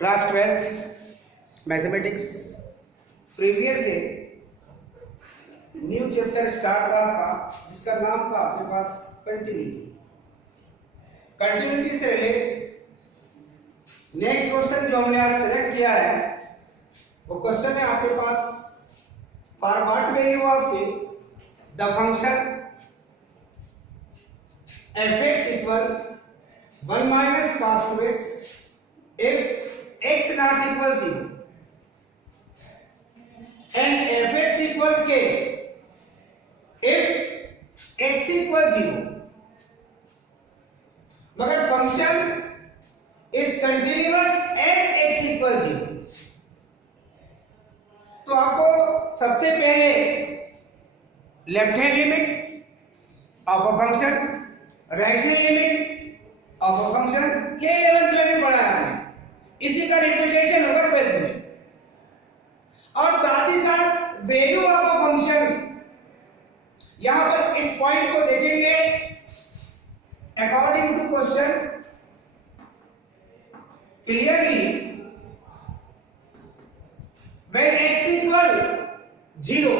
Class 12th mathematics. Previous day new chapter start था आपका, जिसका नाम था आपके पास कंटिन्यूटी। कंटिन्यूटी से रिलेटेड नेक्स्ट क्वेश्चन जो हमने आज सेलेक्ट किया है वो क्वेश्चन है आपके पास for what value of the function f(x) equal 1 minus cos 2x if x not equal 0 and f(x) equal k if x equal 0, मगर function is continuous at x equal 0। तो आपको सबसे पहले left hand limit of a function, right hand limit of a function ये 11th में पढ़ा है, इसी का रिपीटेशन होगा 12th में। और साथ ही साथ वैल्यू ऑफ अ फंक्शन, यहां पर इस पॉइंट को देखेंगे according to question clearly when x equal 0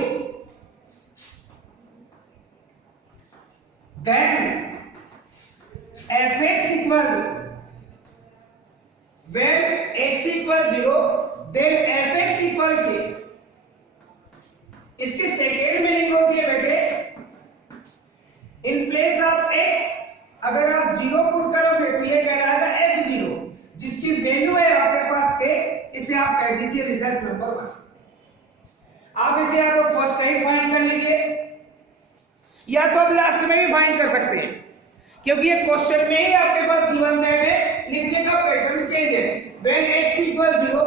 then f(x) equal when x equal 0 then f(x) equal k। इसके सेकेंड मीनिंग होती है बेटे, इन प्लेस ऑफ x अगर आप 0 पुट करोगे तो ये कहलाएगा f0, जिसकी वैल्यू है आपके पास k, इसे आप कह दीजिए रिजल्ट नंबर 1। आप इसे या तो फर्स्ट टाइम फाइंड कर लीजिए या तो आप लास्ट में भी फाइंड कर सकते हैं, क्योंकि ये क्वेश्चन में ही आपके पास गिवन दैट है, लिखने का पैटर्न चेंज है। When x equal 0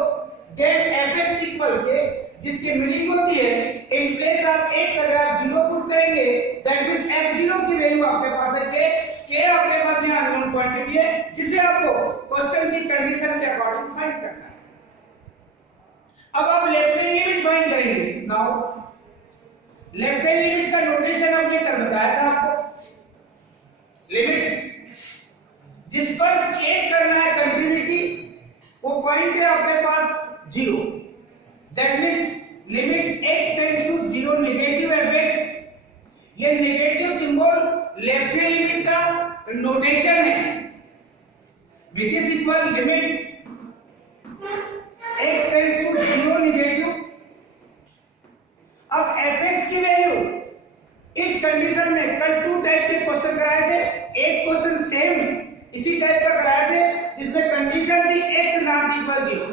then f(x) equal k, जिसकी मीनिंग होती है इन प्लेस ऑफ x अगर आप 0 पुट करेंगे दैट मींस f0 की वैल्यू आपके पास है k आपके पास यहां अननोन क्वांटिटी है, जिसे आपको क्वेश्चन की कंडीशन के अकॉर्डिंग फाइंड करना है। अब आप लेफ्ट हैंड लिमिट फाइंड करेंगे। नाउ लेफ्ट हैंड लिमिट का नोटेशन हमने कल बताया था आपको। लिमिट जिस पर चेक करना है कंटिन्यूटी, वो पॉइंट है आपके पास 0, that means limit x tends to 0 negative fx। ये negative symbol left hand limit का नोटेशन है, which is equal limit x tends to 0 negative. अब fx की वैल्यू इस कंडीशन में कल 2 टाइप के क्वेश्चन कराए थे, एक क्वेश्चन सेम इसी टाइप का कराए थे जिसमें कंडीशन थी x नॉट इक्वल 0।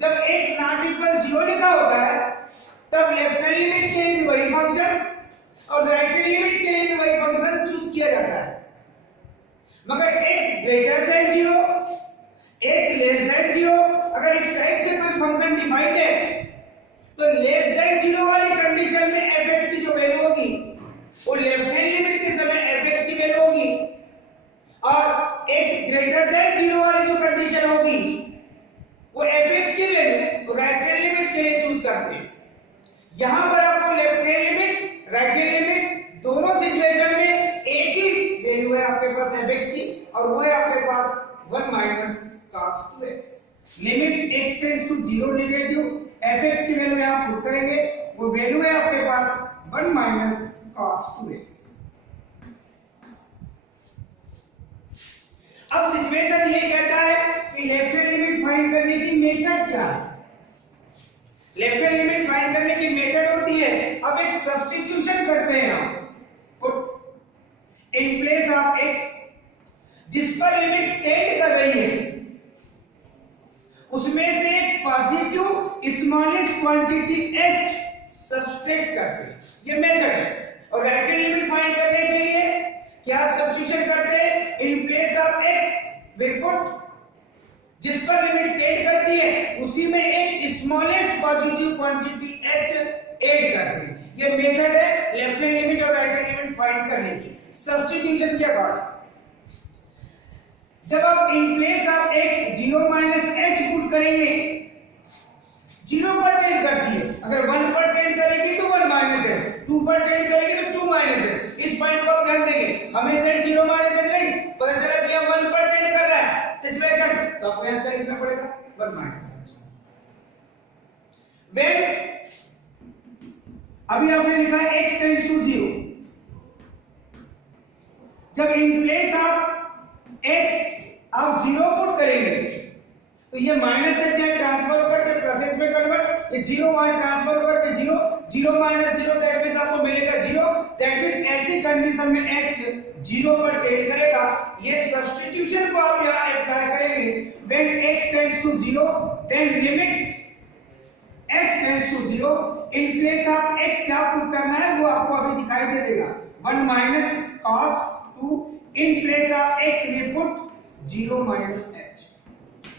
जब x नॉट इक्वल 0 लिखा होता है तब लेफ्ट हैंड लिमिट के लिए भी वही फंक्शन और राइट हैंड लिमिट के लिए भी वही फंक्शन चूज किया जाता है। मगर x greater than 0, x less than 0, अगर इस टाइप से कोई फंक्शन डिफाइंड है तो लेस देन 0 वाली कंडीशन में f(x) की जो वैल्यू होगी वो लेफ्ट हैंड लिमिट के समय f(x) की वैल्यू होगी, और x ग्रेटर देन 0 वाली जो कंडीशन होगी वो f(x) की वैल्यू राइट हैंड लिमिट के लिए चूज करते हैं। यहां पर आपको left hand limit right hand limit दोनों सिचुएशन में एक ही वैल्यू है आपके पास f(x) की, और वो है आपके पास 1 minus cos 2x। Limit x tends to 0 negative, f(x) की वैल्यू यहां पुट करेंगे, वो वैल्यू है आपके पास 1 minus cos 2x। अब सिचुएशन ये कहता है कि लेफ्ट हैंड लिमिट फाइंड करने की मेथड क्या है। लेफ्ट हैंड लिमिट फाइंड करने की मेथड होती है, अब एक सब्स्टिट्यूशन करते हैं हम, put in place of x जिस पर लिमिट टेंड कर रही है उसमें से एक positive smallest quantity h substitute करते हैं, ये मेथड है। और राइट हैंड लिमिट फाइंड करने के लिए क्या सब्स्टिट्यूशन करते हैं, in place of x we put जिस पर लिमिट टेंड करती है उसी में एक smallest positive quantity h add करते हैं। ये मेथड है लेफ्ट हैंड लिमिट और राइट हैंड लिमिट फाइंड करने की सब्स्टिट्यूशन के अकॉर्डिंग। जब आप in place of x 0 minus h put करेंगे, 0 पर टेंड करती है, अगर 1 पर टेंड करेगी तो 1 माइनस h, 2 पर टेंड करेगी तो 2 माइनस h। इस पॉइंट को आप ध्यान देंगे, हमेशा 0 माइनस h नहीं, पता चला कि 1 पर टेंड कर रहा है सिचुएशन, तो आपको यहां क्या लिखना पड़ेगा 1 माइनस एच। व्हेन अभी आपने लिखा है x टेंड्स टू 0, जब इन प्लेस ऑफ x आप 0 पुट करेंगे तो ये माइनस एच जाए ट्रांसफर होकर के प्लस एच में कन्वर्ट, ये 0 वहां ट्रांसफर होकर के 0, 0 माइनस 0 दैट मींस आपको मिलेगा 0। दैट मींस ऐसी कंडीशन में h 0 पर टेंड करेगा। ये सब्स्टिट्यूशन को आप यहां अप्लाई करेंगे। When x tends to 0 then limit x tends to 0 in place of x क्या पुट करना है वो आपको अभी दिखाई दे देगा। 1 minus cos 2 in place of x we put 0 minus h।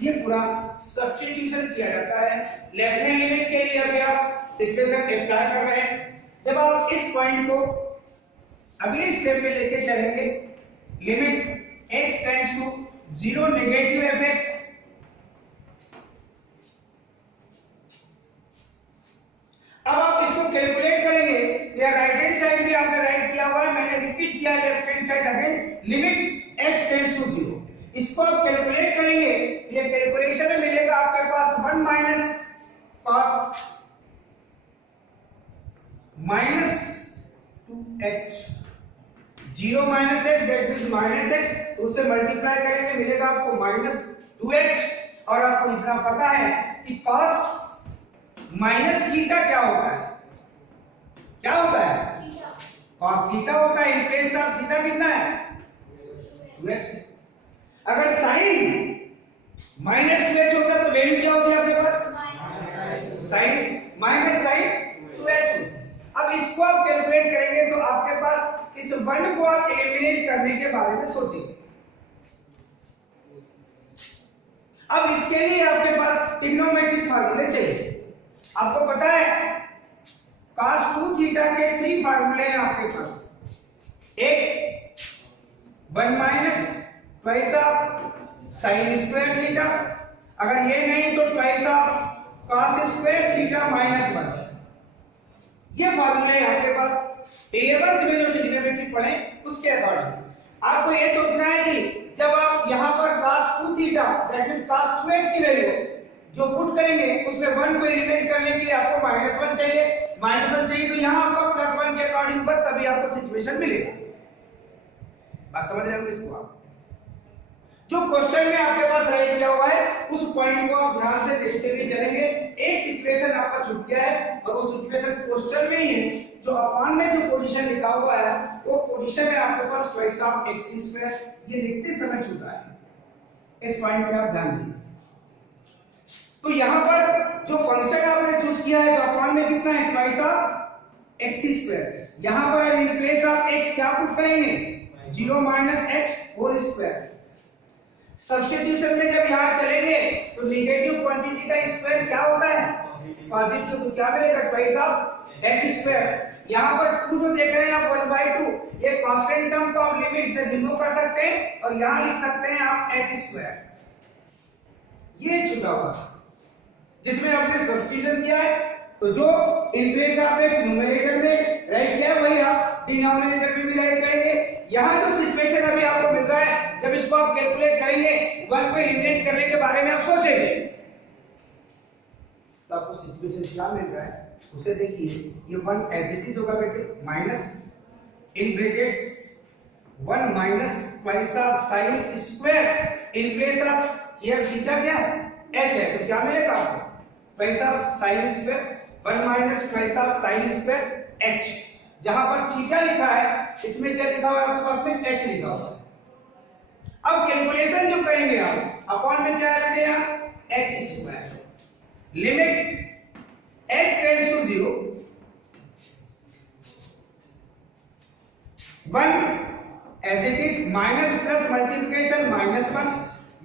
ये पूरा सब्स्टिट्यूशन किया जाता है। लेफ्ट हैंड लिमिट के लिए अभी आप सिचुएशन अप्लाई कर रहे हैं। जब आप इस पॉइंट को अगले स्टेप में लेके चलेंगे, limit x tends to 0 negative fx, अब आप इसको कैलकुलेट करेंगे। या राइट हैंड साइड में आपने राइट किया हुआ है, मैंने रिपीट किया left hand side again. Limit x tends to 0, इसको आप कैलकुलेट करेंगे। ये कैलकुलेशन में मिलेगा आपके पास 1 minus cos minus 2h, 0 minus h that means minus h, तो उससे मल्टीप्लाई करेंगे मिलेगा आपको माइनस 2h। और आपको इतना पता है कि cos माइनस थीटा क्या होता है, क्या होता है cos थीटा होता है। इन प्लेस ऑफ थीटा कितना है 2h। अगर साइन माइनस 2h होता तो वैल्यू क्या होती है आपके पास साइन माइनस साइन 2h। अब इसको आप कैलकुलेट करेंगे तो आपके पास इस 1 को आप एलिमिनेट करने के बारे में सोचेंगे। अब इसके लिए आपके पास ट्रिग्नोमेट्रिक फार्मूले चाहिए। आपको पता है cos 2 थीटा के 3 फार्मूले हैं आपके पास। एक 1 minus twice of sine square theta, अगर ये नहीं तो twice of cos square theta minus 1। ये फार्मूले आपके पास 11th में जो ट्रिग्नोमेट्री पढ़े उसके अकॉर्डिंग आपको ये सोचना है कि जब आप यहां पर cos 2 theta that means cos 2h की वैल्यू जो पुट करेंगे उसमें 1 को एलिमिनेट करने के लिए आपको -1 चाहिए, -1 चाहिए तो यहां आपका +1 के अकॉर्डिंग पर तभी आपको सिचुएशन मिलेगा। बात समझ रहे हो इसको? आप जो क्वेश्चन में आपके पास राइट किया हुआ है उस पॉइंट को आप ध्यान से देखते हुए चलेंगे। एक सिचुएशन आपका छूट गया है और वो सिचुएशन क्वेश्चन में ही है। जो अपॉन में जो पोजीशन लिखा हुआ है वो पोजीशन है आपके पास ट्वाइस ऑफ x स्क्वायर, ये लिखते समय छूटा है। इस पॉइंट पे आप ध्यान दीजिए। तो यहां पर जो फंक्शन आपने चूज किया है तो अपॉन में कितना है ट्वाइस ऑफ x स्क्वायर। यहां पर इन प्लेस ऑफ x क्या पुट करेंगे 0 minus h whole square. Substitution में जब यहां चलेंगे तो नेगेटिव क्वांटिटी का स्क्वायर क्या होता है पॉजिटिव, तो क्या मिलेगा ट्वाइस ऑफ h स्क्वायर। यहां पर 2 जो देख रहे हैं आप 1/2, ये कांस्टेंट टर्म को आप लिमिट से रिमूव कर सकते हैं और यहां लिख सकते हैं आप h स्क्वायर। ये छूटा हुआ जिसमें आपने सब्स्टिट्यूशन किया है तो जो इन प्लेस ऑफ x न्यूमरेटर में राइट किया वही आप डिनोमिनेटर में भी राइट करेंगे। यहां जो सिचुएशन अभी आपको मिल रहा है जब इसको आप कैलकुलेट करेंगे 1 को एलिमिनेट करने के बारे में आप सोचेंगे तो आपको सिचुएशन क्या मिल रहा है उसे देखिए। ये 1 एज इट इज होगा बेटे minus in brackets 1 minus twice of sine square in place of ये थीटा क्या है h है तो क्या मिलेगा आपको twice of sine square 1 minus twice of sine square h। जहां पर थीटा लिखा है इसमें क्या लिखा हुआ है आपके पास में h लिखा हुआ है। अब कैलकुलेशन जो करेंगे आप अपॉन में क्या है बेटे यहां h square. Limit x tends to 0 1 as it is minus plus multiplication -1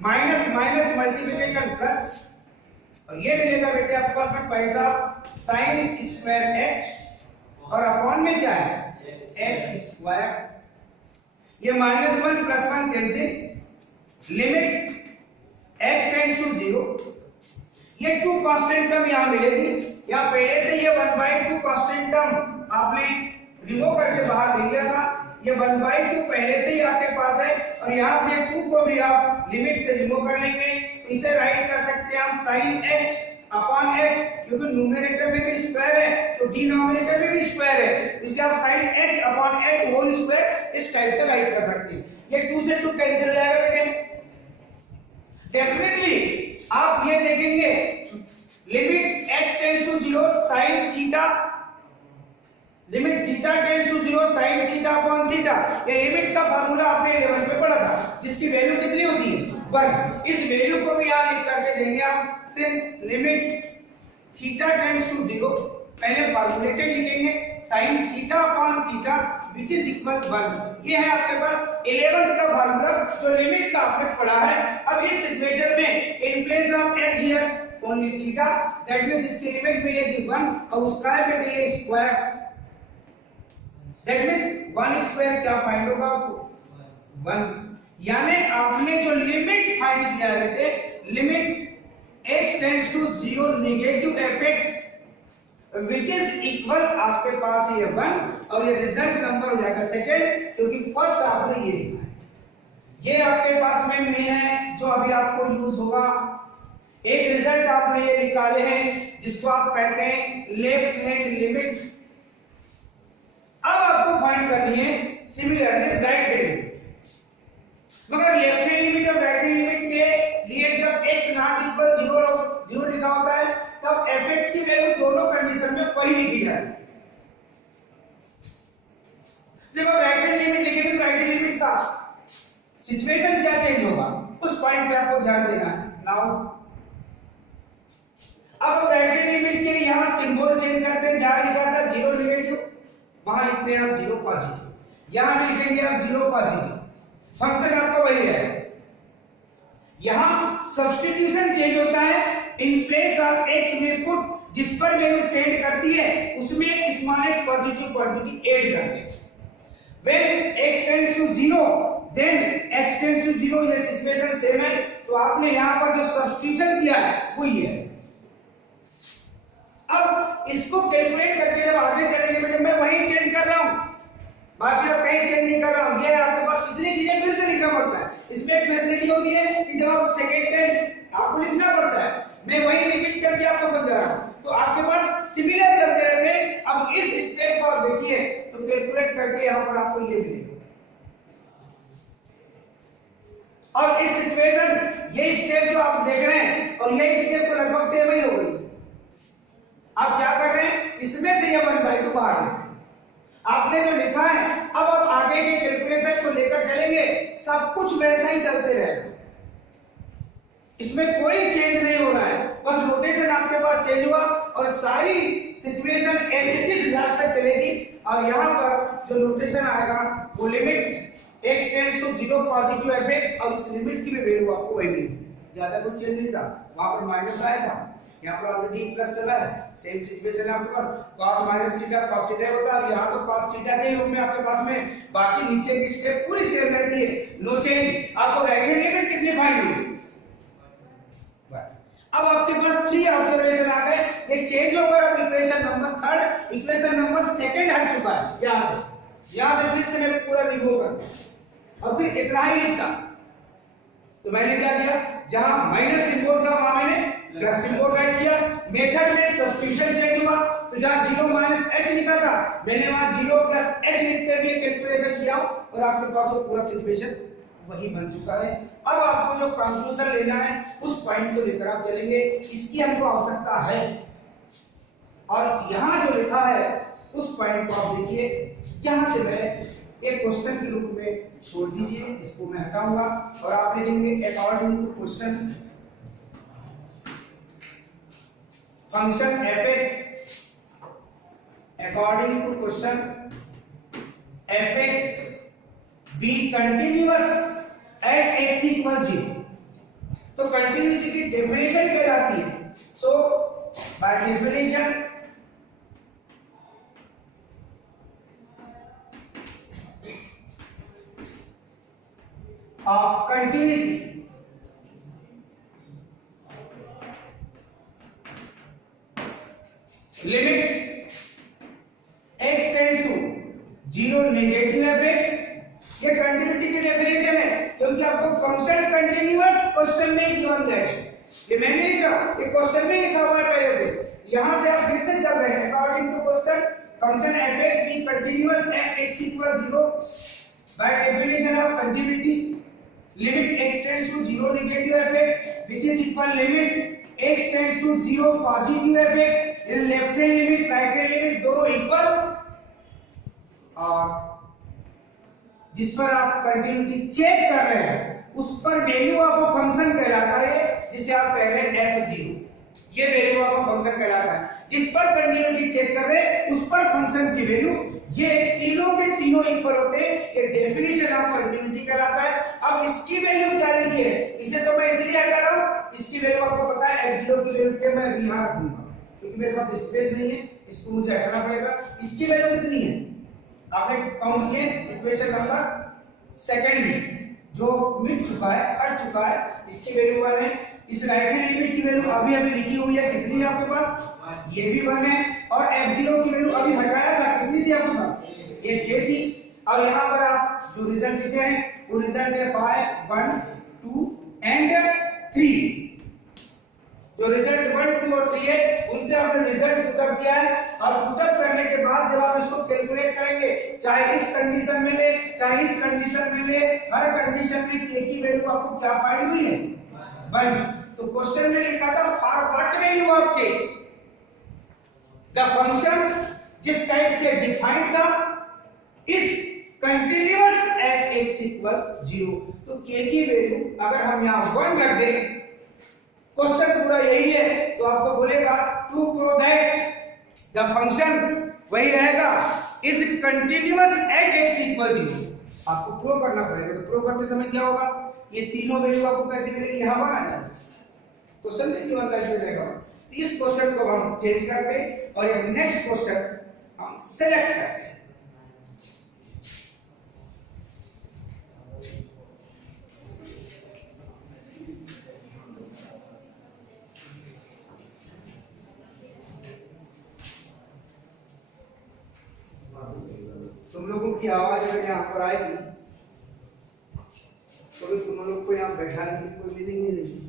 minus minus multiplication plus और ये मिलेगा बेटे आपके पास में twice of sine square h और अपॉन में क्या है h स्क्वायर। ये -1 + 1 cancel. Limit x tends to 0 ये 2 कांस्टेंट टर्म यहां मिलेगी या पहले से ये 1/2 कांस्टेंट टर्म आपने रिमूव करके बाहर ले लिया था। ये 1/2 पहले से ही आपके पास है और यहां से 2 को भी आप लिमिट से रिमूव कर लेंगे इसे राइट कर सकते हैं हम sin h अपॉन h, क्योंकि न्यूमरेटर में भी स्क्वायर है तो डिनोमिनेटर में भी स्क्वायर है, इसे आप sin h upon h whole square इस टाइप से राइट कर सकते हैं। ये 2 से 2 कैंसिल हो जाएगा बेटे। डेफिनेटली आप ये देखेंगे limit h tends to 0 sin theta, limit theta tends to 0 sin theta upon theta, ये लिमिट का फार्मूला आपने 11 में पढ़ा था, जिसकी वैल्यू कितनी होती है 1। इस वैल्यू को भी यहां लिख करके देंगे आप, since limit theta tends to 0, पहले फार्मूलेटेड लिखेंगे sin theta upon theta which is equal 1। ये है आपके पास 11th का फार्मूला जो लिमिट का आपने पढ़ा है। अब इस सिचुएशन में इन place of h here only theta, that means इसकी लिमिट मिलेगी 1 और उसका है बेटे ये स्क्वायर, दैट मींस 1 स्क्वायर क्या फाइंड होगा आपको 1। यानी आपने जो लिमिट फाइंड किया है बेटे, limit x tends to 0 negative fx which is equal, आपके पास ये 1 और ये रिजल्ट नंबर हो जाएगा सेकंड, क्योंकि फर्स्ट आपने ये लिखा है। ये आपके पास में मेन है जो अभी आपको यूज होगा। एक रिजल्ट आपने ये निकाले हैं जिसको आप कहते हैं लेफ्ट हैंड लिमिट। अब आपको फाइंड करनी है सिमिलरली राइट हैंड लिमिट, मगर लेफ्ट हैंड लिमिट और राइट हैंड लिमिट के लिए जब x नॉट इक्वल 0 लिखा होता है तब fx की वैल्यू दोनों कंडीशन में वही लिखी जाती है। जब आप राइट हैंड लिमिट लिखेंगे तो राइट हैंड लिमिट का सिचुएशन क्या चेंज होगा उस पॉइंट पे आपको ध्यान देना है। नाउ अब राइट हैंड लिमिट के लिए यहां सिंबल चेंज करते हैं, जहां लिखा था 0 नेगेटिव वहां लिखते हैं आप 0 पॉजिटिव, यहां भी लिखेंगे आप 0 पॉजिटिव, फंक्शन आपका वही है। यहां सब्स्टिट्यूशन चेंज होता है, इन प्लेस ऑफ x में पुट जिस पर वैल्यू टेंड करती है उसमें स्मॉलेस्ट पॉजिटिव क्वांटिटी ऐड करते हैं। When x tends to 0 then h tends to 0, ये सिचुएशन सेम है, तो आपने यहां पर जो सब्स्टिट्यूशन किया है वो ये है। अब इसको कैलकुलेट करके जब आगे चलेंगे बेटे, मैं वही चेंज कर रहा हूं, बाकी अब कहीं चेंज नहीं कर रहा हूं। ये आपके पास इतनी चीजें फिर से लिखना पड़ता है, इसमें एक फैसिलिटी होती है कि जब आप सेकंड टाइम आपको लिखना पड़ता है, मैं वही रिपीट करके आपको समझा रहा हूं, तो आपके पास सिमिलर चलते रहते हैं। अब इस स्टेप को आप देखिए तो कैलकुलेट करके यहां पर आपको ये मिलेगा, और इस सिचुएशन ये स्टेप जो आप देख रहे हैं और ये स्टेप तो लगभग सेम ही हो गई। आप क्या कर रहे हैं, इसमें से ये 1/2 बाहर लेते हैं, आपने जो लिखा है। अब आप आगे के कैलकुलेशन को लेकर चलेंगे, सब कुछ वैसा ही चलते रहेगा, इसमें कोई चेंज नहीं हो रहा है, बस नोटेशन आपके पास चेंज हुआ और सारी situation as it is last तक चलेगी। और यहां पर जो नोटेशन आएगा वो limit x tends to 0 positive fx, और इस लिमिट की भी वैल्यू आपको वही मिलेगी, ज्यादा कुछ चेंज नहीं था। वहां पर माइनस आया था, यहाँ पर ऑलरेडी प्लस चला है, सेम सिचुएशन है आपके पास, cos minus theta cos theta होता है, यहाँ तो cos थीटा के रूप में आपके पास में, बाकी नीचे की स्टेप पूरी सेम रहती है, नो चेंज। आपको राइट हैंड लिमिट कितनी फाइंड हुई, अब आपके पास 3 ऑब्जर्वेशन आ गए, ये चेंज हो गया। इक्वेशन नंबर 3, इक्वेशन नंबर 2 हट चुका है, यहां से फिर से मैं पूरा रिमूव कर दूं और फिर इतना ही लिखता, तो मैंने क्या किया, जहां माइनस सिंबल था वहां मैंने प्लस सिंबल राइट किया। मेथड में सब्स्टिट्यूशन चेंज हुआ, तो जहां 0 माइनस h लिखा था मैंने वहां 0 प्लस h लिखते हुए कैलकुलेशन किया और आपके पास वो पूरा सिचुएशन वही बन चुका है। अब आपको जो कंक्लूजन लेना है उस पॉइंट को लेकर आप चलेंगे, इसकी हमको आवश्यकता है। और यहां जो लिखा है उस पॉइंट को आप देखिए, यहां से मैं एक क्वेश्चन के रूप में छोड़ दीजिए, इसको मैं हटाऊंगा और आप लिखेंगे according to question function fx according to question fx be continuous at x equal 0। तो कंटिन्यूटी की डेफिनेशन क्या आती है, so by definition of continuity limit x tends to 0 negative fx ये कंटिन्यूटी की डेफिनेशन है, क्योंकि आपको फंक्शन कंटिन्यूअस क्वेश्चन में गिवन है। ये मैं नहीं लिख रहा, ये क्वेश्चन में लिखा हुआ है पहले से। यहां से आप फिर से चल रहे हैं। According to question, function f(x) being continuous at x equals 0 by definition of continuity, limit x tends to 0 negative f(x) which is equal limit x tends to 0 positive f(x) in left hand limit right hand limit दोनों equal, और जिस पर आप continuity check कर रहे हैं उस पर वैल्यू आपका फंक्शन कहलाता है, जिसे आप कह रहे हैं f0। ये वैल्यू आपका फंक्शन कहलाता है। जिस पर कंटिन्यूटी चेक कर रहे हैं उस पर फंक्शन की वैल्यू, ये तीनों के तीनों इक्वल होते हैं। ये डेफिनेशन ऑफ कंटिन्यूटी कहलाता है। अब इसकी वैल्यू क्या लिखी है, इसे तो मैं इसलिए हटा रहा हूं, इसकी वैल्यू आपको पता है x0 की वैल्यू क्या, मैं यहां रखूंगा क्योंकि मेरे पास स्पेस नहीं है, इसको मुझे हटाना पड़ेगा। इसकी वैल्यू कितनी है आपने काउंट किए, इक्वेशन नंबर सेकंड में जो मिट चुका है, हट चुका है, इसकी वैल्यू 1 है। इस राइट हैंड लिमिट की वैल्यू अभी अभी लिखी हुई है, कितनी है आपके पास, ये भी 1 है। और f0 की वैल्यू अभी हटाया था, कितनी थी आपके पास, ये थी। और यहाँ पर आप जो रिजल्ट लिखे हैं वो रिजल्ट है 5 1 2 एंड 3। जो रिजल्ट 1 2 और 3 है उनसे आपने रिजल्ट पुटअप किया है, और पुटअप करने के बाद जब आप इसको कैलकुलेट करेंगे, चाहे इस कंडीशन में ले चाहे इस कंडीशन में ले, हर कंडीशन में k की वैल्यू आपको क्या फाइंड हुई है, 1। तो क्वेश्चन में लिखा था for what value of k, the function जिस टाइप से डिफाइंड था is continuous at x equal 0। तो k की वैल्यू अगर हम यहां 1 रख दें, क्वेश्चन पूरा यही है, तो आपको बोलेगा to prove that the function वही रहेगा is continuous at x equal 0। आपको प्रूव करना पड़ेगा। तो प्रूव करते समय क्या होगा, ये तीनों वैल्यू आपको कैसे मिलेगी, यहां पर आ जाएगा, क्वेश्चन में गिवन कैसे मिलेगा। इस क्वेश्चन को हम चेंज करते हैं और ये नेक्स्ट क्वेश्चन हम सेलेक्ट करते हैं। तुम लोगों की आवाज अगर यहाँ पर आएगी तो तुम लोग को यहाँ बैठाने की कोई मीनिंग नहीं रहेगी।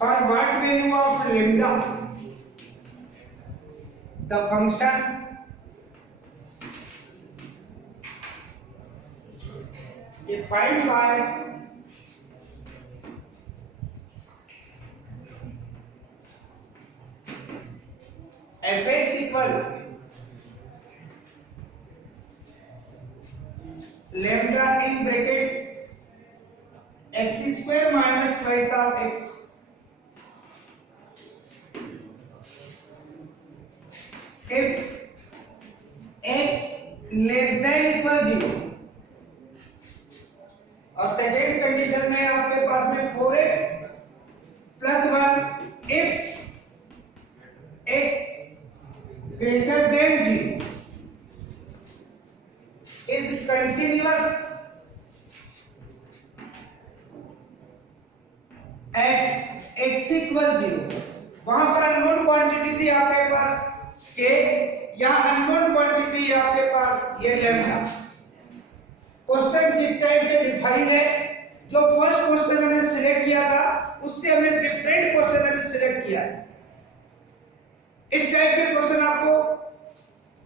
For what value of lambda the function defined by f(x) equal lambda in brackets x square minus twice of x if x less than equal 0, और सेकेंड कंडीशन में आपके पास में 4x plus 1 if x greater than 0 is continuous at x equal 0। वहां पर unknown quantity थी आपके पास k, यहां अननोन क्वांटिटी आपके पास ये लैम्डा। क्वेश्चन जिस टाइप से डिफाइंड है, जो फर्स्ट क्वेश्चन हमने सिलेक्ट किया था उससे हमने डिफरेंट क्वेश्चन हमने सिलेक्ट किया है। इस टाइप के क्वेश्चन आपको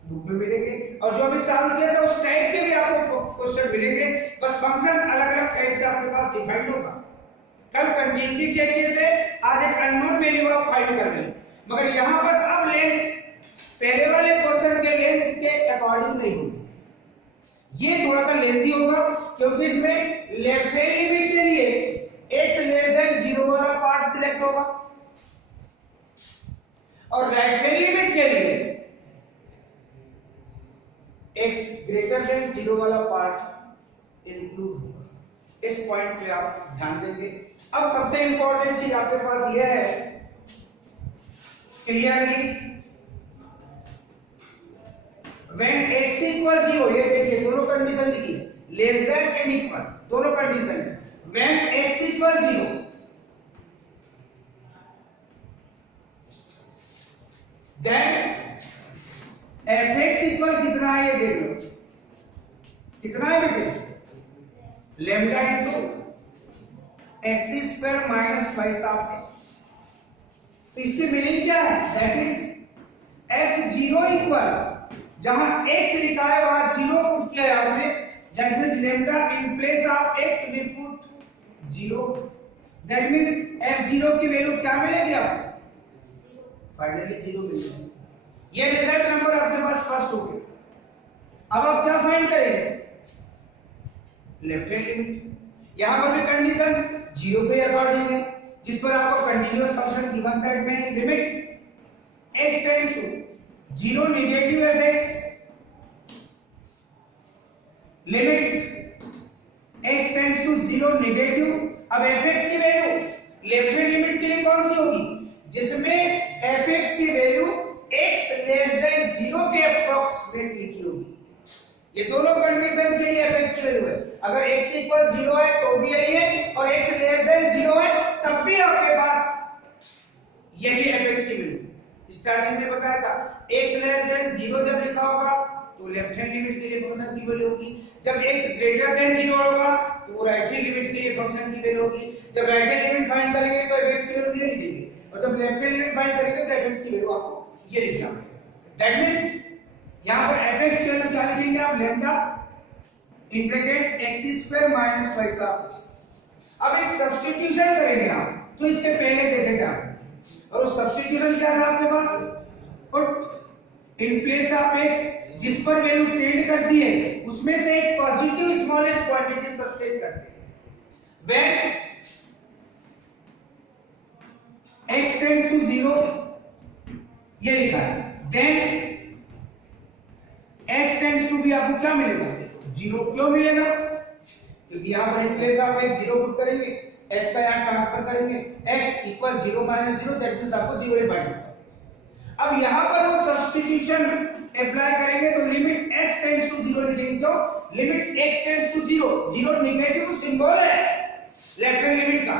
बुक में मिलेंगे और जो अभी सॉल्व किया था उस टाइप के भी आपको क्वेश्चन मिलेंगे, बस फंक्शन अलग-अलग टाइप से आपके पास डिफाइंड होगा। कल कंटिन्यूटी चेक किए थे, आज एक अननोन वैल्यू आप फाइंड कर रहे हैं, मगर यहां पर अब लेंथ पहले वाले क्वेश्चन के लेंथ के अकॉर्डिंग नहीं होगी, ये थोड़ा सा लेंथी होगा क्योंकि इसमें लेफ्ट हैंड लिमिट के लिए x लेस देन 0 वाला पार्ट सिलेक्ट होगा और राइट हैंड लिमिट के लिए x ग्रेटर देन 0 वाला पार्ट इंक्लूड होगा। इस पॉइंट पे आप ध्यान देंगे। अब सबसे इंपॉर्टेंट चीज आपके पास यह है, क्लियरली व्हेन x इक्वल 0, ये देखिए दोनों कंडीशन लिखी, लेस देन एंड इक्वल, दोनों कंडीशन है। When x equal 0 then fx equal कितना है, ये देख लो कितना है बेटे, lambda into x square minus twice of x। तो इसकी मीनिंग क्या है, दैट इज f0 इक्वल, जहां x लिखा है वहां 0 पुट किया है आपने, that means lambda in place of x we put 0, that means f0 की वैल्यू क्या मिलेगी आपको, फाइनली 0 मिलेगी। ये रिजल्ट नंबर आपके पास फर्स्ट हो गया। अब आप क्या फाइंड करेंगे, लेफ्ट हैंड लिमिट। यहां पर भी कंडीशन 0 के अकॉर्डिंग है, जिस पर आपको कंटीन्यूअस फंक्शन गिवन दैट में limit x tends to 0 negative fx, limit x tends to 0 negative. अब fx की वैल्यू लेफ्ट हैंड लिमिट के लिए कौन सी होगी, जिसमें fx की वैल्यू x लेस देन 0 के अप्रोक्सीमेट लिखी होगी। ये दोनों कंडीशन के लिए fx की वैल्यू है, अगर x इक्वल 0 है तो भी यही है और x लेस देन 0 है तब भी आपके पास यही fx की वैल्यू। स्टार्टिंग में बताया था x लेस देन 0 जब लिखा होगा तो लेफ्ट हैंड लिमिट के लिए फंक्शन की वैल्यू होगी, जब x ग्रेटर देन 0 होगा तो राइट हैंड लिमिट के लिए फंक्शन की वैल्यू होगी। जब राइट हैंड लिमिट फाइंड करेंगे तो fx की वैल्यू ये लिखेंगे और जब लेफ्ट हैंड लिमिट फाइंड करेंगे तो fx की वैल्यू आपको ये लिखना पड़ेगा। दैट मींस यहां पर fx की वैल्यू क्या लिखेंगे आप, lambda in brackets x square minus twice of x। अब एक सब्स्टिट्यूशन करेंगे आप जो इसके पहले देखे थे आप, और उस सब्स्टिट्यूशन क्या था आपके पास, put in place of x, जिस पर वैल्यू टेंड करती है उसमें से एक पॉजिटिव स्मॉलेस्ट क्वांटिटी सब्स्टिट्यूट करते हैं। व्हेन x टेंड्स टू 0 ये लिखा है, देन x टेंड्स टू भी आपको क्या मिलेगा, 0। क्यों मिलेगा, क्योंकि यहां पर in place of x 0 put करेंगे, x का यहां ट्रांसफर करेंगे, x equal 0 minus 0, that means आपको 0 ही फाइंड होगा। अब यहां पर वो सब्स्टिट्यूशन अप्लाई करेंगे तो लिमिट x टेंड्स टू 0 लिखेंगे। क्यों, limit x tends to 0, 0 negative symbol है लेफ्ट हैंड लिमिट का,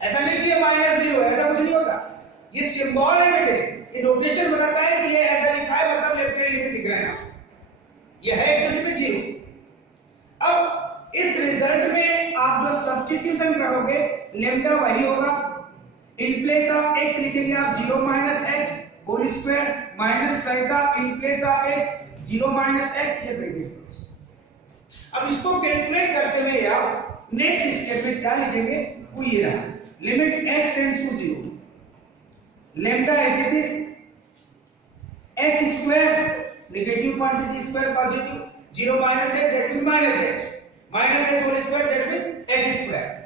ऐसा नहीं कि ये -0, ऐसा कुछ नहीं होता, ये सिंबल है बेटे, ये नोटेशन बताता है कि ये ऐसा लिखा है मतलब लेफ्ट हैंड लिमिट लिख रहे हैं आप, ये है एक्चुअली में 0। अब इस रिजल्ट में आप जो सब्स्टिट्यूशन करोगे लैम्डा वही होगा, इन प्लेस ऑफ x लिखेंगे आप 0 minus h whole square minus twice of in place of x 0 minus h, ये ब्रैकेट। अब इसको कैलकुलेट करते हुए आप नेक्स्ट स्टेप में क्या लिखेंगे, वो ये रहा, limit x tends to 0, lambda as it is h square negative quantity square positive, 0 minus h that is minus h whole square that is h square.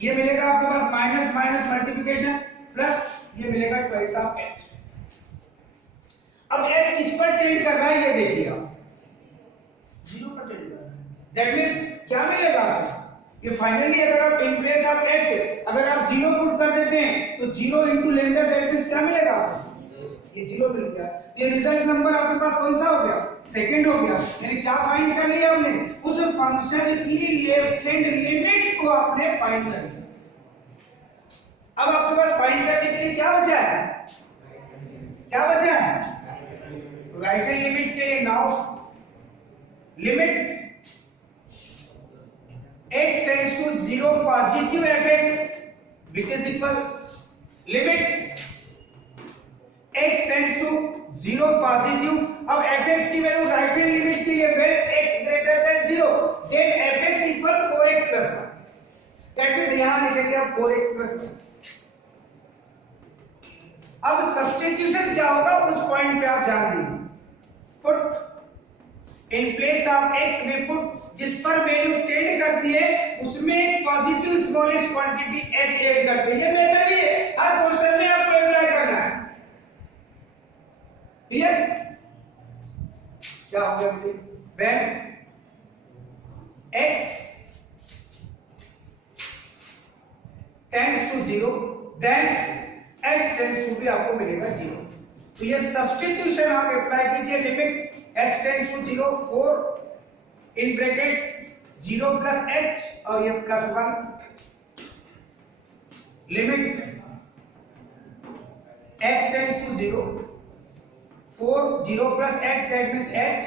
ये मिलेगा आपके पास माइनस माइनस मल्टीप्लिकेशन प्लस ये मिलेगा ट्वाइस ऑफ h। अब h किस पर tend कर रहा है ये देखिए आप, 0 पर टेंड कर रहा है, दैट मींस क्या मिलेगा ये फाइनली अगर आप इन प्लेस ऑफ x अगर आप 0 पुट कर देते हैं तो 0 into लैम्डा दैट मींस क्या मिलेगा ये 0 मिल गया। ये रिजल्ट नंबर आपके पास कौन सा हो गया सेकंड हो गया। यानी क्या फाइंड कर लिया हमने उस फंक्शन की लेफ्ट हैंड लिमिट को आपने फाइंड कर लिया। अब आपके पास फाइंड करने के लिए क्या बचा है तो राइट हैंड लिमिट के लिए now limit x tends to 0 positive fx which is equal limit x tends to 0 positive। अब fx की वैल्यू राइट हैंड लिमिट के लिए when x greater than 0 then fx equal 4x plus 1 that means यहां लिखेंगे आप 4x plus 1। अब substitution क्या होगा उस पॉइंट पे आप ध्यान देंगे put in place of x में पुट जिस पर वैल्यू टेंड करती है उसमें एक positive smallest quantity h add करते हैं। ये मेथड ही है हर क्वेश्चन में आपको अप्लाई करना है। क्लियर क्या हो गया बेटे when x tends to 0 then h tends to भी आपको मिलेगा 0। तो ये सब्स्टिट्यूशन आप अप्लाई कीजिए लिमिट h tends to 0 और इन ब्रैकेट्स 0 प्लस h और ये plus 1 limit x tends to 0 4 0 plus h that means h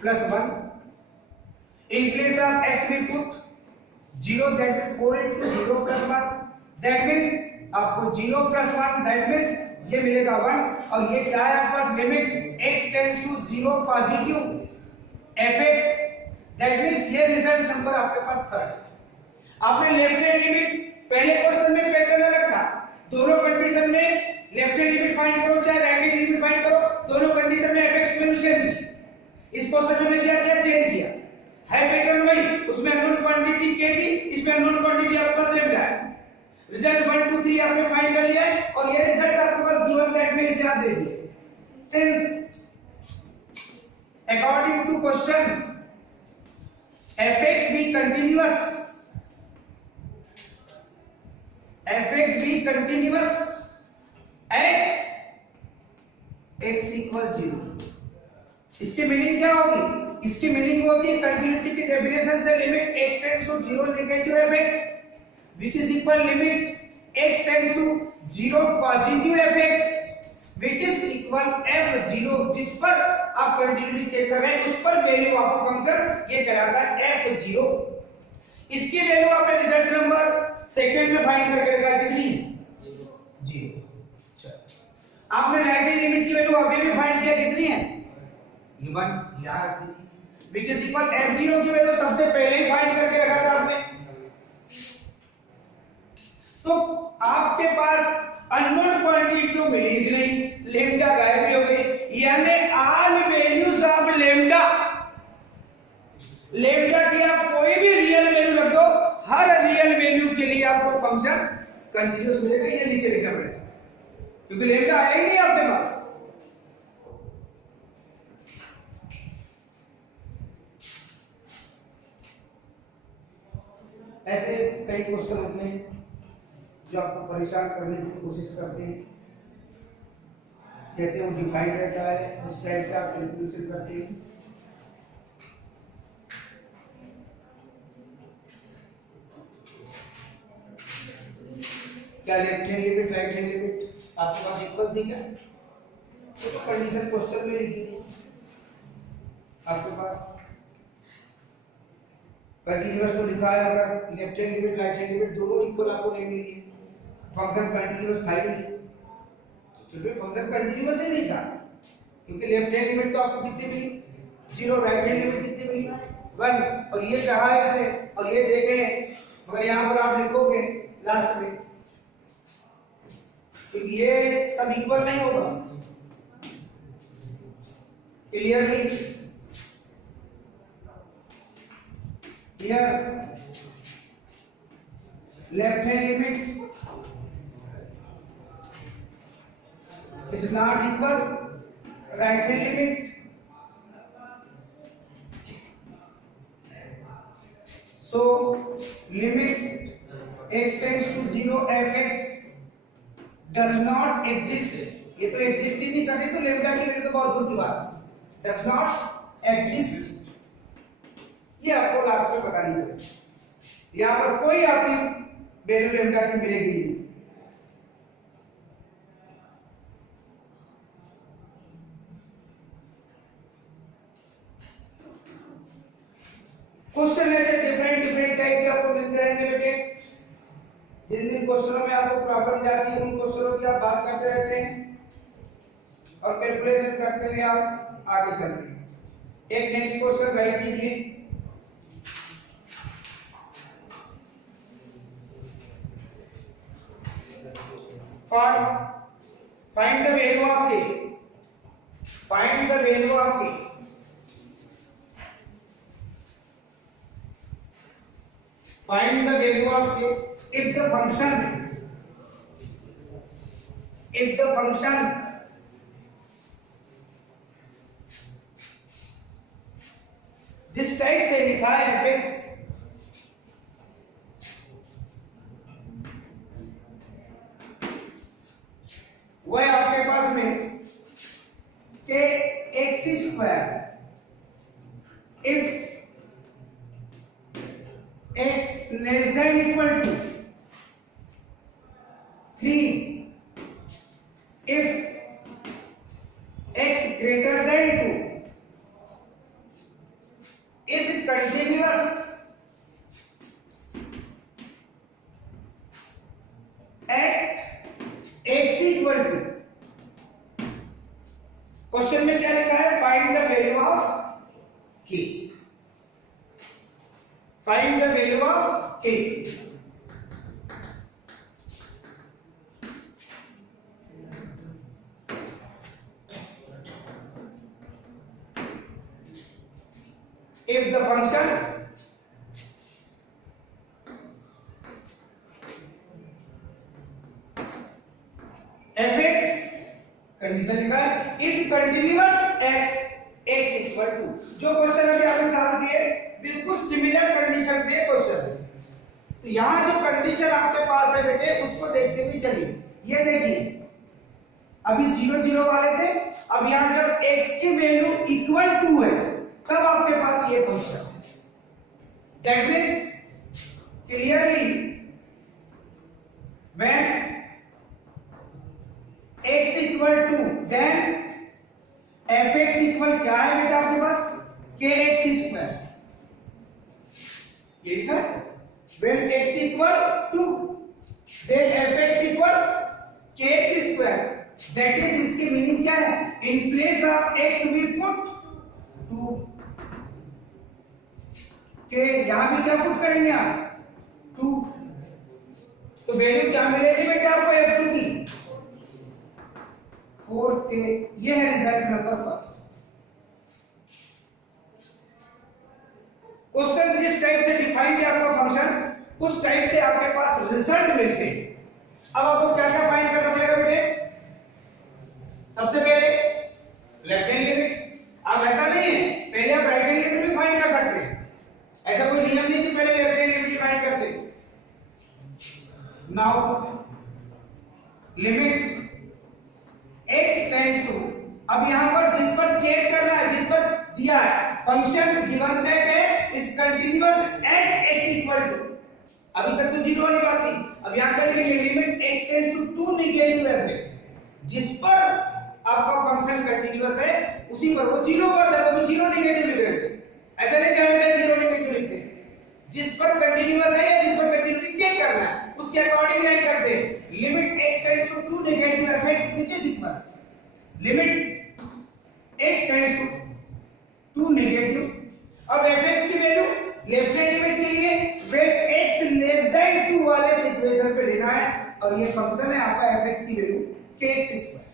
plus 1 in place of h we put 0 that means 4 into 0 plus 1 that means आपको 0 plus 1 that means ये मिलेगा 1 और ये क्या है आपके पास limit x tends to 0 positive fx that means ये रिजल्ट नंबर आपके पास थर्ड। आपने लेफ्ट हैंड लिमिट पहले क्वेश्चन में पैटर्न अलग था दोनों कंडीशन में लेफ्ट हैंड लिमिट फाइंड करो चाहे राइट हैंड लिमिट फाइंड करो दोनों कंडीशन में fx वैल्यू सेम थी। इस क्वेश्चन में क्या किया चेंज किया है पैटर्न वही उसमें अननोन क्वांटिटी k थी इसमें अननोन क्वांटिटी आपके पास लैम्डा है। रिजल्ट 1 2 3 आपने फाइंड कर लिया है और ये रिजल्ट आपके पास गिवन दैट में इसे आप दे दिए since according to question fx be continuous at x equal 0। इसकी मीनिंग क्या होगी इसकी मीनिंग होती है कंटिन्यूटी की डेफिनेशन से limit x tends to 0 negative fx which is equal limit x tends to 0 positive fx which is equal f0 जिस पर आप कंटिन्यूटी चेक कर रहे हैं उस पर वैल्यू आपका फंक्शन ये कहलाता है f0। इसकी वैल्यू आपने रिजल्ट नंबर सेकंड में फाइंड करके रखा कितनी 0। चलो आपने राइट हैंड लिमिट की वैल्यू अभी भी फाइंड किया कितनी है ये 1 याद रखिए which is equal f0 की वैल्यू सबसे पहले ही फाइंड करके रखा था आपने। तो आपके पास अननोन क्वांटिटी तो मिली ही नहीं लैम्डा गायब हो गई यानी ऑल वैल्यूज ऑफ लैम्डा की आप कोई भी रियल वैल्यू रख दो हर रियल वैल्यू के लिए आपको फंक्शन कंटीन्यूअस मिलेगा। ये नीचे लिखा पड़ेगा क्योंकि लैम्डा आया ही नहीं आपके पास। ऐसे कई क्वेश्चन होते हैं जो आपको परेशान करने की कोशिश करते हैं जैसे वो डिफाइंड रहता है उस टाइप से आप कैलकुलेशन करते हैं। क्या left hand limit right hand limit आपके पास इक्वल थी क्या तो कंडीशन क्वेश्चन में लिखी थी आपके पास कंटीन्यूअस तो लिखा है मगर left hand limit right hand limit दोनों इक्वल आपको नहीं मिली है फंक्शन कंटीन्यूअस था ही नहीं क्योंकि फंक्शन कंटीन्यूअस ही नहीं था क्योंकि लेफ्ट हैंड लिमिट तो आपको कितनी मिली 0 राइट हैंड लिमिट कितनी मिली 1 और ये कहा है इसने और ये देखें मगर यहां पर आप लिखोगे लास्ट में तो ये सब इक्वल नहीं होगा clearly here left hand limit is not equal right hand limit so limit x tends to 0 fx does not exist. ये तो एग्जिस्ट ही नहीं कर रही, तो लेम्डा की वैल्यू तो बहुत दूर की बात है। डज नॉट एग्जिस्ट, ये आपको लास्ट में बतानी पड़ेगी। यहां पर कोई आपकी वैल्यू लेम्डा की मिलेगी नहीं। क्वेश्चन ऐसे डिफरेंट टाइप के आपको मिलते रहेंगे बेटे। जिन जिन क्वेश्चनों में आपको प्रॉब्लम जाती है उन क्वेश्चनों की आप बात करते रहते हैं और कैलकुलेशन करते हुए आप आगे चलते हैं। एक नेक्स्ट क्वेश्चन राइट कीजिए। For find the value of k, find the value of k, find the value of k if the function जिस टाइप से लिखा है fx वह आपके पास में k x square if x less than equal to 3, if x greater than 2 is continuous at x equal to, question में क्या लिखा है? Find the value of k, find the value of k। if the function fx condition लिखा है is continuous at x equal two, जो question अभी आपने साथ दिए बिल्कुल सिमिलर कंडीशन पे क्वेश्चन है। तो यहां जो कंडीशन आपके पास है बेटे उसको देखते हुए चलिए। ये देखिए अभी 0 0 वाले थे, अब यहां जब x की वैल्यू इक्वल टू है तब आपके पास ये फंक्शन है। That means clearly when x equal two then fx equal क्या है बेटा आपके पास? kx square. ये लिखा है when x equal to then fx equal kx square, that is इसकी मीनिंग क्या है? in place of x we put 2 k, यहां भी क्या पुट करेंगे आप? 2। तो वैल्यू क्या मिलेगी बेटा आपको f2 की? 4k। ये है रिजल्ट नंबर फर्स्ट। क्वेश्चन जिस टाइप से डिफाइन किया आपका फंक्शन उस टाइप से आपके पास रिजल्ट मिलते हैं। अब आपको क्या क्या फाइंड करना पड़ेगा बेटे? सबसे पहले लेफ्ट हैंड लिमिट। अब ऐसा नहीं है पहले आप राइट हैंड लिमिट भी फाइंड कर सकते हैं, ऐसा कोई नियम नहीं कि पहले लेफ्ट हैंड लिमिट फाइंड करते। Now limit x tends to, अब यहां पर जिस पर चेक करना है, जिस पर दिया है फंक्शन गिवन दैट है is continuous at x equal two, अभी तक तो 0 वाली बात थी। अब यहां कर लिखेंगे limit x tends to 2 negative fx, जिस पर आपका फंक्शन कंटीन्यूअस है उसी पर वो 0 पर था तो 0 नेगेटिव लिख रहे थे। ऐसा नहीं कि हमेशा 0 नेगेटिव लिखते हैं, जिस पर कंटीन्यूअस है या जिस पर कंटीन्यूटी चेक करना है उसके अकॉर्डिंग लाइन करते हैं। Limit x tends to 2 negative fx which is equal limit x tends to 2 negative, अब fx की वैल्यू लेफ्ट हैंड लिमिट के लिए वेट x लेस देन 2 वाले सिचुएशन पे लेना है, और ये फंक्शन है आपका fx की वैल्यू kx स्क्वायर।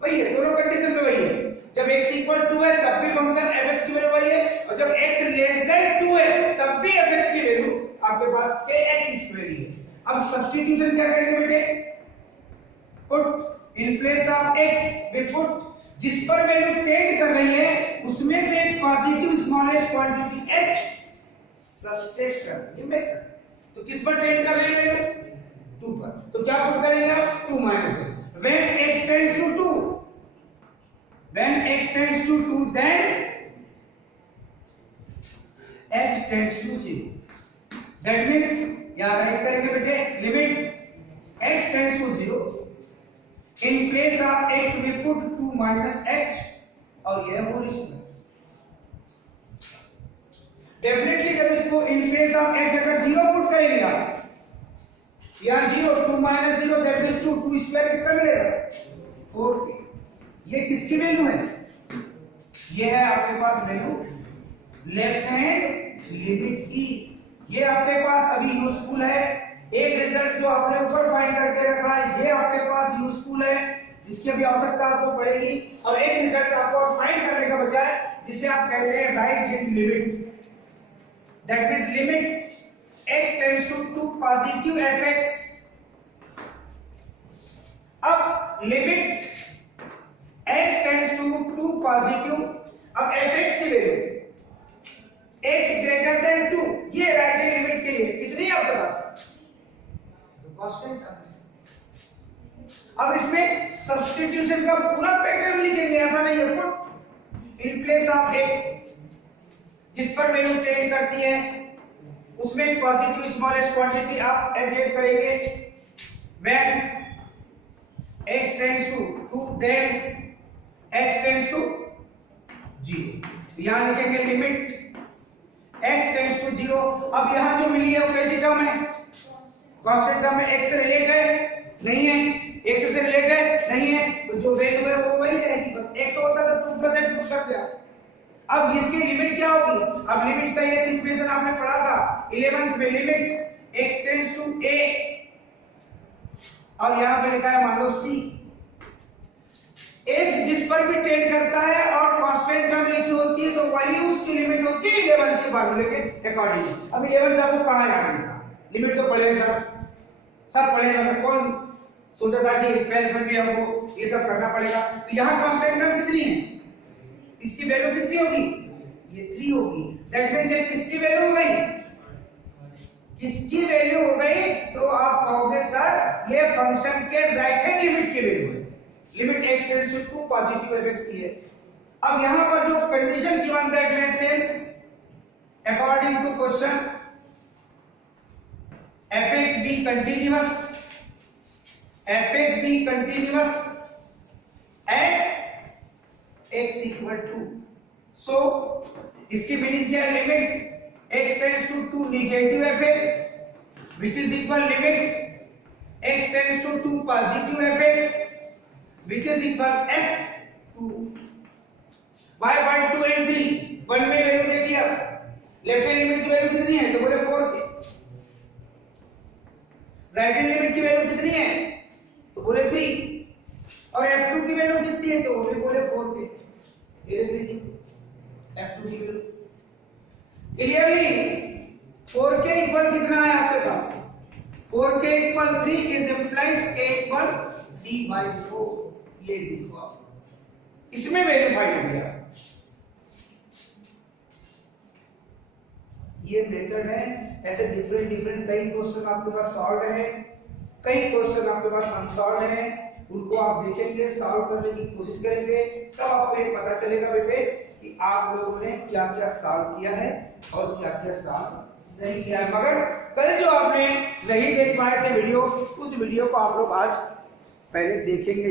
वही है, दोनों कंडीशन में वही है। जब x इक्वल 2 है तब भी फंक्शन fx की वैल्यू वही है, और जब x लेस देन 2 है तब भी fx की वैल्यू आपके पास kx स्क्वायर ही है। अब सब्स्टिट्यूशन क्या करेंगे बेटे? Put in place of x we put जिस पर वैल्यू टेंड कर रही है उसमें से एक positive smallest quantity h subtract करना, ये मेथड। तो किस पर टेंड कर रहे हैं? 2 पर। तो क्या पुट करेंगे आप? 2 minus h। When x tends to 2, when x tends to 2, then h tends to 0। That means यहाँ राइट करेंगे बेटे, limit x tends to 0, in place of x we put 2 minus h और यह होल स्क्वायर। डेफिनेटली जब इसको इन place of h अगर 0 put करेंगे आप, यहाँ 0, 2 minus 0 that means 2, 2 स्क्वायर कितना मिलेगा? 4k। ये किसकी वैल्यू है? ये है आपके पास वैल्यू लेफ्ट हैंड लिमिट की। ये आपके पास अभी यूजफुल है। एक रिजल्ट जो आपने ऊपर फाइंड करके रखा है ये आपके पास यूजफुल है, जिसकी अभी आवश्यकता आपको पड़ेगी। और एक रिजल्ट आपको और फाइंड करने का बचाए जिसे आप कहते हैं right hand limit. That means limit x tends to 2 positive fx। अब limit x tends to 2 positive, अब fx की वैल्यू x ग्रेटर देन 2, ये राइट हैंड लिमिट के लिए कितनी है आपके पास? तो कांस्टेंट। अब इसमें सब्स्टिट्यूशन का पूरा पैटर्न लिखेंगे, ऐसा नहीं है। Put in place of x जिस पर वैल्यू टेंड करती है उसमें एक पॉजिटिव स्मॉलेस्ट क्वांटिटी आप एड करेंगे। when x tends to 2 then h tends to 0। यहां लिखेंगे लिमिट x tends to 0। अब यहां जो मिली है वो कैसी टर्म है? कांस्टेंट टर्म है। x से रिलेट है? नहीं है। x से रिलेट है? नहीं है। तो जो वैल्यू है वो वही रहेगी, बस x होता तो 2 + x पुट कर दिया। अब इसकी लिमिट क्या होगी? अब लिमिट का ये इक्वेशन आपने पढ़ा था 11th में, limit x tends to a और यहां पे लिखा है मान लो c। x जिस पर भी टेंड करता है और कांस्टेंट टर्म लिखी होती है तो वही उसकी लिमिट होती है 11th के फार्मूले के अकॉर्डिंग। अब 11th आपको कहां याद है? लिमिट तो पढ़े सर, सब पढ़े, मतलब कौन सोचा था कि 12th में भी हमको ये सब करना पड़ेगा। तो यहां कांस्टेंट टर्म कितनी है? इसकी वैल्यू कितनी होगी? ये 3 होगी। दैट मींस ये किसकी वैल्यू हो गई? किसकी वैल्यू हो गई? तो आप कहोगे सर ये फंक्शन के राइट हैंड लिमिट की वैल्यू है। Limit x tends to 2 positive fx की है। अब यहां पर जो condition given that make sense according to question fx be continuous, fx be continuous at x equal to, so इसकी मीनिंग क्या है? Limit x tends to 2 negative fx which is equal limit x tends to 2 positive fx which is equal f2 by 1 2 and 3। 1 में value देखिए, अब left hand limit की value कितनी है? तो बोले 4 के। राइट हैंड लिमिट की वैल्यू कितनी है? तो बोले 3। और f2 की वैल्यू कितनी है? तो वो भी बोले 4 के। ये देख लीजिए f2 की वैल्यू क्लियरली 4k इक्वल कितना है आपके पास? 4k equal 3 is implies k equal 3/4। ये देखो आप, इसमें वैल्यू फाइंड हो गया। ये मेथड है। ऐसे डिफरेंट कई क्वेश्चन आपके पास सॉल्व है, कई क्वेश्चन आपके पास अनसॉल्व है, उनको आप देखेंगे, सॉल्व करने की कोशिश करेंगे, तब आपको ये पता चलेगा बेटे कि आप लोगों ने क्या क्या सॉल्व किया है और क्या क्या सॉल्व नहीं किया है। मगर कल जो आपने नहीं देख पाए थे वीडियो, उस वीडियो को आप लोग आज पहले देखेंगे।